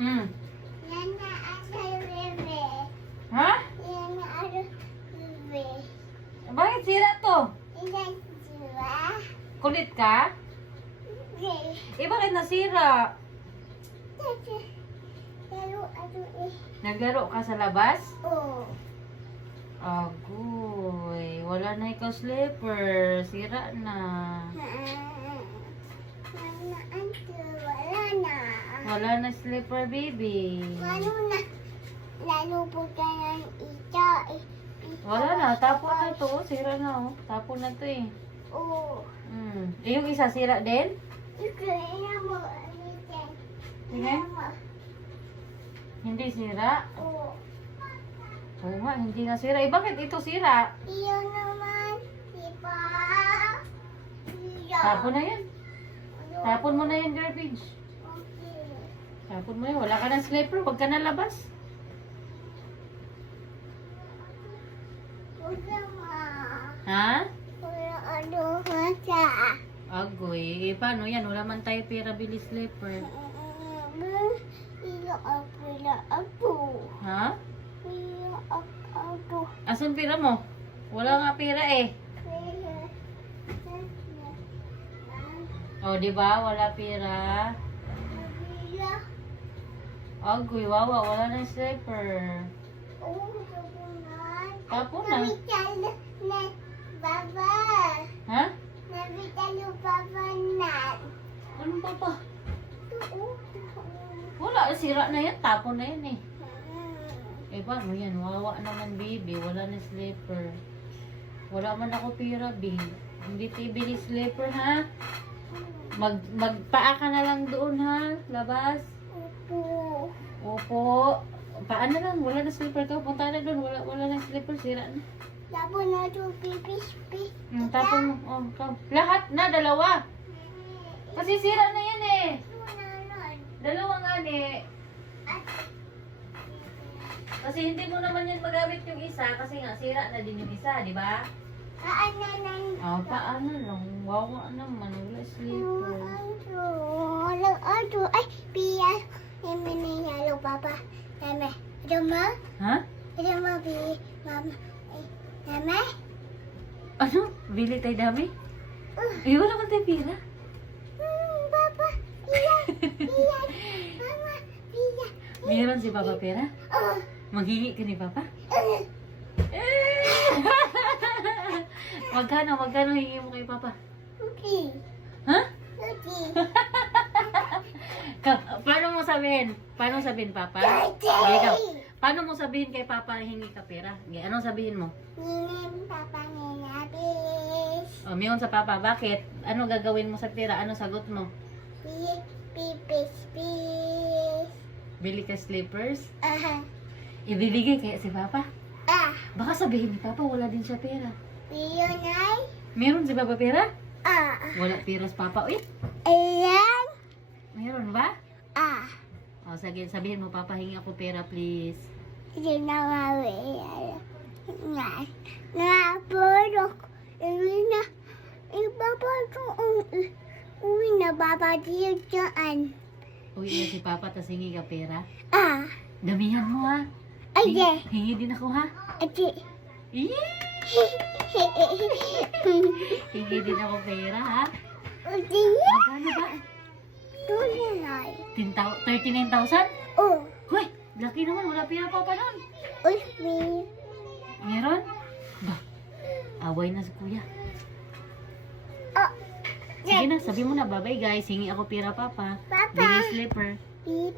Hmm. Yan na ano bebe. Ha? Yan na ano bebe. Bakit sira to? Yan diba? Kulit ka? Okay. Eh, bakit nasira? Pero ano eh. Naglaro ka sa labas? Oh. Agoy. Wala na ikaw slipper. Sira na. Wala na. Wala na slipper, baby. Lalo na. Lalo po kaya ito. Wala na. Tapon na to. Sira na, oh. Tapon na to, eh. Oo. Eh, yung isa, sira din? Kaya mo. Sige. Hindi sira? Oo. Oo nga, hindi na sira. Eh, bakit ito sira? Iyon naman. Diba? Tapon na yan. Tapon mo na yan, garbage. Okay. Tapon mo yan. Wala ka ng slipper. Huwag ka na labas. Wala ma. Ha? Wala ano masa. Agoy. Eh, paano yan? Wala man tayo pera bili slipper. Iyo ako. Ha? Iyo ako. Asan pera mo? Wala nga pera eh. O, di ba? Wala pera. Agoy, wawa. Wala na slipper. Tapon na. Baba. Ha? Nabitalo baba na. Anong papa? Wala. Sira na yan. Tapon na yan eh. Eh, paano yan? Wawa naman, baby. Wala na slipper. Wala man ako pera, baby. Hindi tayo bili slipper, ha? Magpaa ka na lang doon, ha? Labas. Opo. Opo. Paan na lang. Wala na slipper ka. Punta na doon. Wala na slipper. Sira na. Tapos na ito, pipis. Tapon mo. Oh, ikaw. Lahat na. Dalawa. Kasi sira na yan eh. Dalawa nga eh. Kasi hindi mo naman yan magamit yung isa. Kasi nga, sira na din yung isa. Di ba? Oh, paano lang? Wawa naman. Wala slipper. Ay, Pia. May nangyalo, Papa. Dami. Dama? Ha? Dama, Pia. Mama. Dami? Ano? Bili tayo dami? Eh, wala man tayo pira. Papa. Pia. Pia. Mama. Pia. Meron si Papa pera? Maghingi ka ni Papa? Magkano hingi mo kay Papa? Okay. Ha? Okay. Paano mo sabihin? Paano sabihin, Papa? Daddy! Ikaw. Paano mo sabihin kay Papa hingi ka pera? Anong sabihin mo? Ninin, Papa, ninabis. O, miyon sa Papa. Bakit? Ano gagawin mo sa pera? Ano sagot mo? Pipis, pis. Bili ka slippers? Aha. Ibibigay kaya si Papa? Ah. Baka sabihin ni Papa, wala din siya pera. Iyon ay? Meron si Papa pera? Ah. Wala pera si Papa. Uy, Ayan. meron ba? Ah. O, sabihin mo, Papa, hingi ako pera, please. Hindi na mawala. Nga. Napulok. Iwi na. Ipapasok. Uwi na, Papa, dyan. Uwi na si Papa, tas hingi ka pera. Ah. Damihan mo, ha? Ay, Hingi din ako, ha? Ati. Yee! Hingi din ako pera, ha? Ati. Magkano ba? Tunay. 39,000? Oh. Hoy, laki naman. Wala pera Papa nun. Uy, Meron? Ba, away na si Kuya. Oh. Sige na, sabi mo na, bye-bye guys. Hingi ako pera Papa. Papa. Bili slipper. Pipi.